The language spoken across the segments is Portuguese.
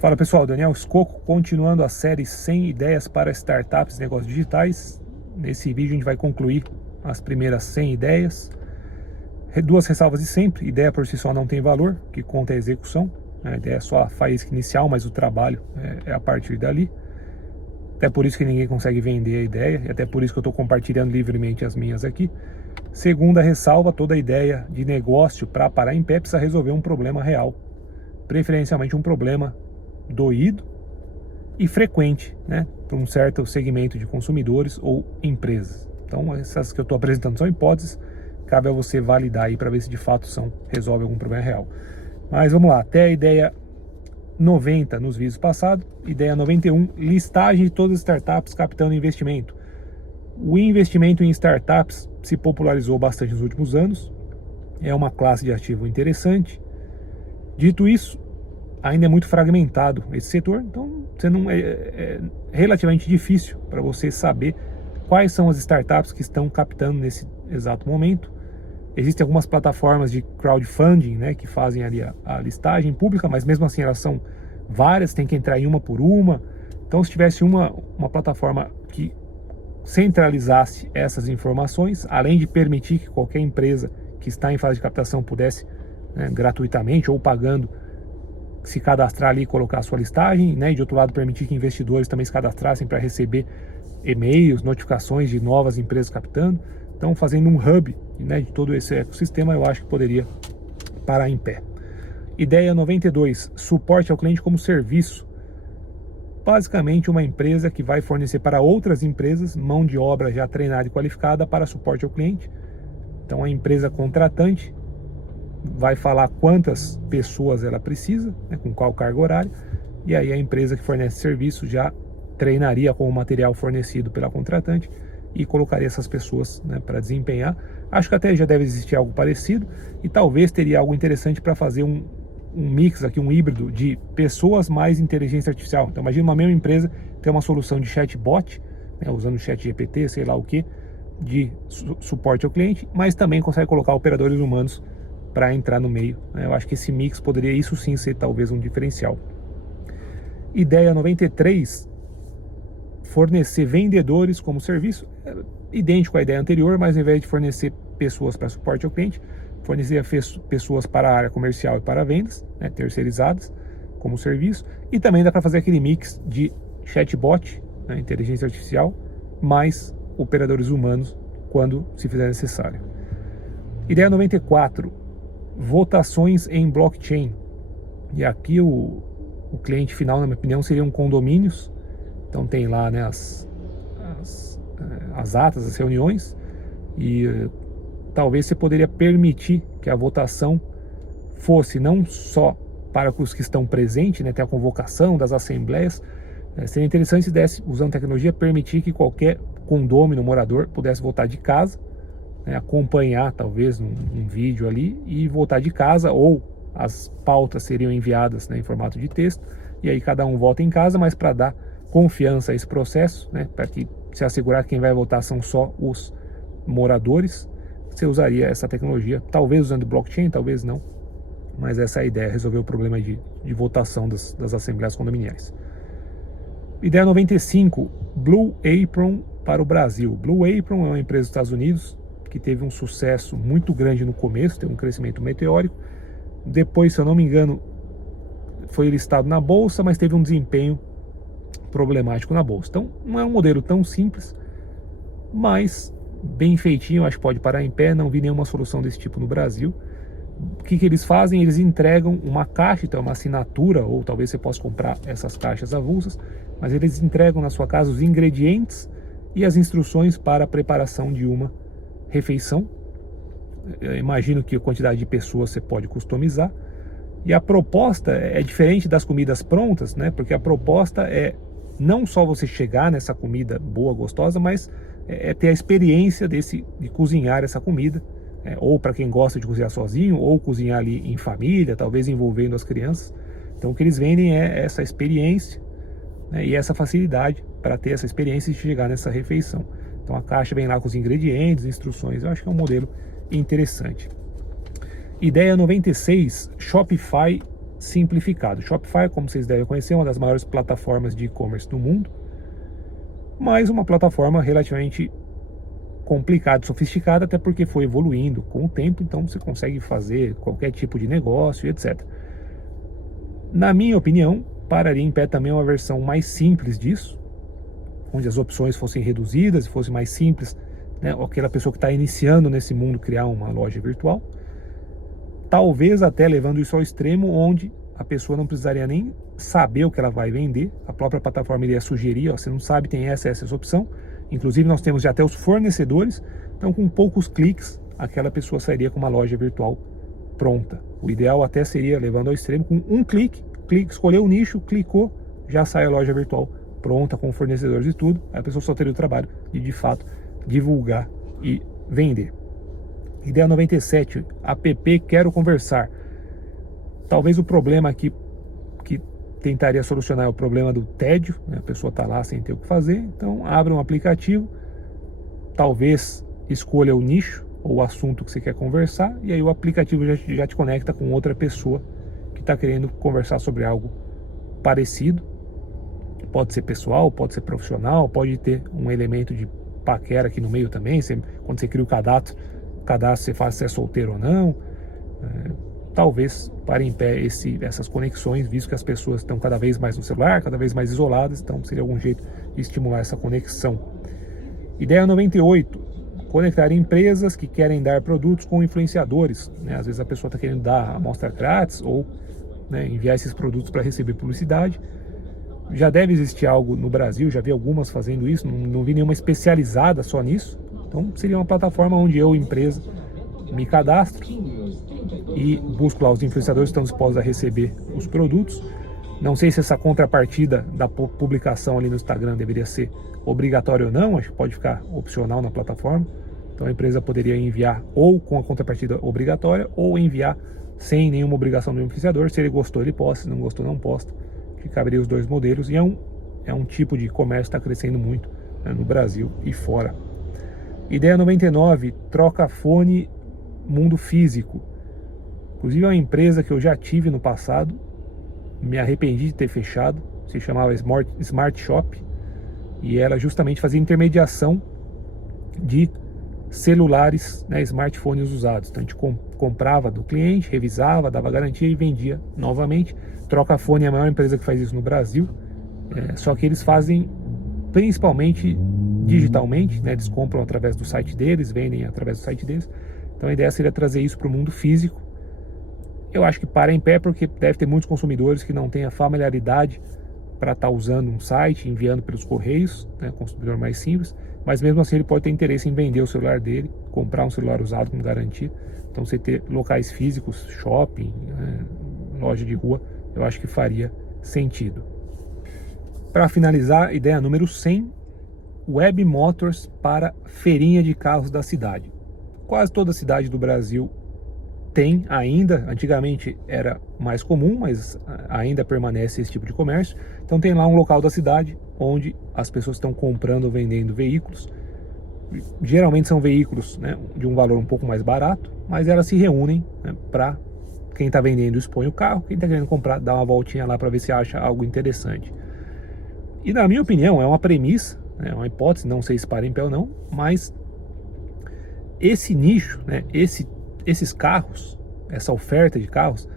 Fala pessoal, Daniel Scocco, continuando a série 100 ideias para startups e negócios digitais. Nesse vídeo a gente vai concluir as primeiras 100 ideias. Duas ressalvas de sempre: ideia por si só não tem valor, o que conta é a execução. A ideia é só a faísca inicial, mas o trabalho é a partir dali. Até por isso que ninguém consegue vender a ideia, e até por isso que eu estou compartilhando livremente as minhas aqui. Segunda ressalva: toda ideia de negócio para parar em pé precisa resolver um problema real, preferencialmente um problema doído e frequente, né, para um certo segmento de consumidores ou empresas. Então essas que eu estou apresentando são hipóteses, cabe a você validar aí para ver se de fato resolve algum problema real. Mas vamos lá, até a ideia 90 nos vídeos passados, ideia 91, listagem de todas as startups captando investimento. O investimento em startups se popularizou bastante nos últimos anos, é uma classe de ativo interessante. Dito isso, ainda é muito fragmentado esse setor, então é relativamente difícil para você saber quais são as startups que estão captando nesse exato momento. Existem algumas plataformas de crowdfunding, né, que fazem ali a listagem pública, mas mesmo assim elas são várias, tem que entrar em uma por uma. Então se tivesse uma plataforma que centralizasse essas informações, além de permitir que qualquer empresa que está em fase de captação pudesse, né, gratuitamente ou pagando, se cadastrar ali e colocar a sua listagem, né? E de outro lado permitir que investidores também se cadastrassem para receber e-mails, notificações de novas empresas captando. Então fazendo um hub, né, de todo esse ecossistema, eu acho que poderia parar em pé. Ideia 92, suporte ao cliente como serviço. Basicamente uma empresa que vai fornecer para outras empresas mão de obra já treinada e qualificada para suporte ao cliente. Então a empresa contratante vai falar quantas pessoas ela precisa, né, com qual carga horária, e aí a empresa que fornece serviço já treinaria com o material fornecido pela contratante e colocaria essas pessoas, né, para desempenhar. Acho que até já deve existir algo parecido, e talvez teria algo interessante para fazer um mix aqui, um híbrido de pessoas mais inteligência artificial. Então imagina uma mesma empresa ter uma solução de chatbot, né, usando o ChatGPT, sei lá o que, de suporte ao cliente, mas também consegue colocar operadores humanos para entrar no meio. Eu acho que esse mix poderia, isso sim, ser talvez um diferencial. Ideia 93, fornecer vendedores como serviço. É idêntico à ideia anterior, mas ao invés de fornecer pessoas para suporte ao cliente, fornecer pessoas para a área comercial e para vendas, né, terceirizadas como serviço. E também dá para fazer aquele mix de chatbot, né, inteligência artificial, mais operadores humanos quando se fizer necessário. Ideia 94, votações em blockchain. E aqui o cliente final, na minha opinião, seriam condomínios. Então tem lá, né, as atas, as reuniões, e talvez você poderia permitir que a votação fosse não só para os que estão presentes, né, ter a convocação das assembleias. Seria interessante se desse, usando tecnologia, permitir que qualquer condômino, morador, pudesse votar de casa, acompanhar talvez um vídeo ali e voltar de casa, ou as pautas seriam enviadas, né, em formato de texto, e aí cada um vota em casa, mas para dar confiança a esse processo, né, para que se assegurar que quem vai votar são só os moradores, você usaria essa tecnologia, talvez usando blockchain, talvez não, mas essa é a ideia, resolver o problema de votação das assembleias condominiais. Ideia 95, Blue Apron para o Brasil. Blue Apron é uma empresa dos Estados Unidos que teve um sucesso muito grande no começo, teve um crescimento meteórico. Depois, se eu não me engano, foi listado na bolsa, mas teve um desempenho problemático na bolsa. Então, não é um modelo tão simples, mas bem feitinho, acho que pode parar em pé. Não vi nenhuma solução desse tipo no Brasil. O que eles fazem? Eles entregam uma caixa, então uma assinatura, ou talvez você possa comprar essas caixas avulsas, mas eles entregam na sua casa os ingredientes e as instruções para a preparação de uma refeição. Eu imagino que a quantidade de pessoas você pode customizar, e a proposta é diferente das comidas prontas, né? Porque a proposta é não só você chegar nessa comida boa, gostosa, mas é ter a experiência de cozinhar essa comida, ou para quem gosta de cozinhar sozinho, ou cozinhar ali em família, talvez envolvendo as crianças. Então o que eles vendem é essa experiência, né, e essa facilidade para ter essa experiência de chegar nessa refeição. Então a caixa vem lá com os ingredientes, instruções. Eu acho que é um modelo interessante. Ideia 96, Shopify simplificado. Shopify, como vocês devem conhecer, é uma das maiores plataformas de e-commerce do mundo, mas uma plataforma relativamente complicada, sofisticada, até porque foi evoluindo com o tempo, então você consegue fazer qualquer tipo de negócio, etc. Na minha opinião, pararia em pé também uma versão mais simples disso, onde as opções fossem reduzidas e fosse mais simples, né? Aquela pessoa que está iniciando nesse mundo criar uma loja virtual, talvez até levando isso ao extremo, onde a pessoa não precisaria nem saber o que ela vai vender, a própria plataforma iria sugerir, ó, você não sabe, tem essa opção. Inclusive nós temos já até os fornecedores, então com poucos cliques aquela pessoa sairia com uma loja virtual pronta. O ideal até seria, levando ao extremo, com um clique, escolheu o nicho, clicou, já sai a loja virtual pronta com fornecedores e tudo. Aí a pessoa só teria o trabalho de fato divulgar e vender. Ideia 97, app Quero Conversar. Talvez o problema aqui que tentaria solucionar é o problema do tédio, né? A pessoa está lá sem ter o que fazer, então abre um aplicativo, talvez escolha o nicho ou o assunto que você quer conversar, e aí o aplicativo já te conecta com outra pessoa que está querendo conversar sobre algo parecido. Pode ser pessoal, pode ser profissional, pode ter um elemento de paquera aqui no meio também. Quando você cria o cadastro você faz se é solteiro ou não. Talvez pare em pé essas conexões, visto que as pessoas estão cada vez mais no celular, cada vez mais isoladas, então seria algum jeito de estimular essa conexão. Ideia 98, conectar empresas que querem dar produtos com influenciadores, né? Às vezes a pessoa está querendo dar amostra grátis ou, né, enviar esses produtos para receber publicidade. Já deve existir algo no Brasil, já vi algumas fazendo isso, não vi nenhuma especializada só nisso. Então seria uma plataforma onde eu, empresa, me cadastro e busco lá os influenciadores que estão dispostos a receber os produtos. Não sei se essa contrapartida da publicação ali no Instagram deveria ser obrigatória ou não, acho que pode ficar opcional na plataforma. Então a empresa poderia enviar ou com a contrapartida obrigatória ou enviar sem nenhuma obrigação do influenciador. Se ele gostou, ele posta, se não gostou, não posta. Que caberia os dois modelos, e é um tipo de comércio que está crescendo muito, né, no Brasil e fora. Ideia 99, Trocafone Mundo Físico. Inclusive é uma empresa que eu já tive no passado, me arrependi de ter fechado, se chamava Smart Shop, e ela justamente fazia intermediação de celulares, né, smartphones usados. Então a gente comprava do cliente, revisava, dava garantia e vendia novamente. Trocafone é a maior empresa que faz isso no Brasil, só que eles fazem principalmente digitalmente, né? Eles compram através do site deles, vendem através do site deles. Então a ideia seria trazer isso para o mundo físico. Eu acho que para em pé, porque deve ter muitos consumidores que não têm a familiaridade para estar usando um site, enviando pelos correios, né? Consumidor mais simples, mas mesmo assim ele pode ter interesse em vender o celular dele, comprar um celular usado com garantia. Então você ter locais físicos, shopping, loja de rua, eu acho que faria sentido. Para finalizar, ideia número 100, Web Motors para feirinha de carros da cidade. Quase toda cidade do Brasil tem ainda, antigamente era mais comum, mas ainda permanece esse tipo de comércio. Então tem lá um local da cidade onde as pessoas estão comprando ou vendendo veículos. Geralmente são veículos, né, de um valor um pouco mais barato, mas elas se reúnem, né, para quem está vendendo expõe o carro, quem está querendo comprar dá uma voltinha lá para ver se acha algo interessante. E na minha opinião é uma premissa, é uma hipótese, não sei se para em pé ou não, mas esse nicho, né, esses carros, essa oferta de carros,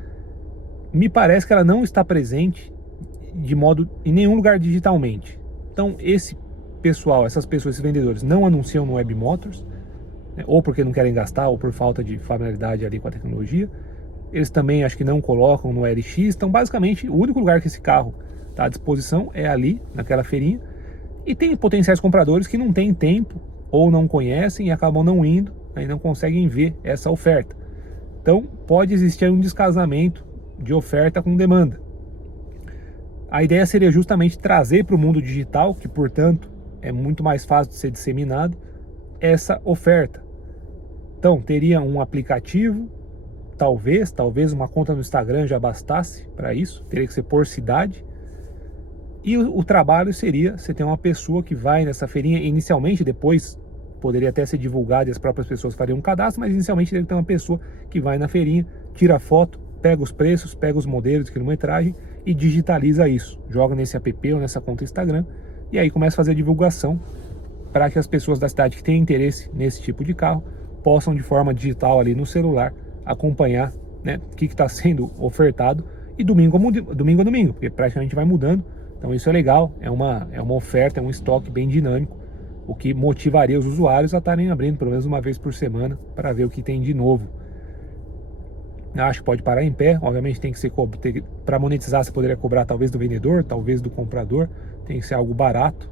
me parece que ela não está presente de modo em nenhum lugar digitalmente. Então esse pessoal, essas pessoas, esses vendedores não anunciam no Web Motors, né, ou porque não querem gastar ou por falta de familiaridade ali com a tecnologia. Eles também acho que não colocam no LX. Então basicamente o único lugar que esse carro está à disposição é ali, naquela feirinha. E tem potenciais compradores que não têm tempo ou não conhecem e acabam não indo, aí não conseguem ver essa oferta. Então pode existir um descasamento de oferta com demanda. A ideia seria justamente trazer para o mundo digital, que portanto é muito mais fácil de ser disseminado, essa oferta. Então teria um aplicativo, talvez uma conta no Instagram já bastasse para isso, teria que ser por cidade. E o trabalho seria, você ter uma pessoa que vai nessa feirinha inicialmente, depois poderia até ser divulgado e as próprias pessoas fariam um cadastro, mas inicialmente teria que ter uma pessoa que vai na feirinha, tira foto pega os preços, pega os modelos de quilometragem e digitaliza isso, joga nesse app ou nessa conta Instagram, e aí começa a fazer a divulgação para que as pessoas da cidade que têm interesse nesse tipo de carro possam, de forma digital ali no celular, acompanhar, né, o que está sendo ofertado, e domingo a domingo, porque praticamente vai mudando. Então isso é legal, é uma oferta, é um estoque bem dinâmico, o que motivaria os usuários a estarem abrindo pelo menos uma vez por semana para ver o que tem de novo. Acho que pode parar em pé, obviamente tem que ser, para monetizar você poderia cobrar talvez do vendedor, talvez do comprador, tem que ser algo barato,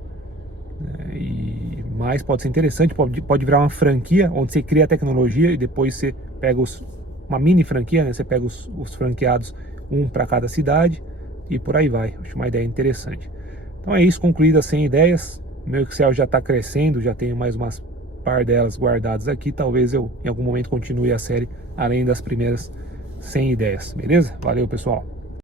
né, mas pode ser interessante, pode virar uma franquia, onde você cria a tecnologia e depois você pega uma mini franquia, né, você pega os franqueados, um para cada cidade, e por aí vai. Acho uma ideia interessante. Então é isso, concluídas 100 ideias. Meu Excel já está crescendo, já tenho mais umas par delas guardadas aqui. Talvez eu em algum momento continue a série além das primeiras 100 ideias, beleza? Valeu, pessoal!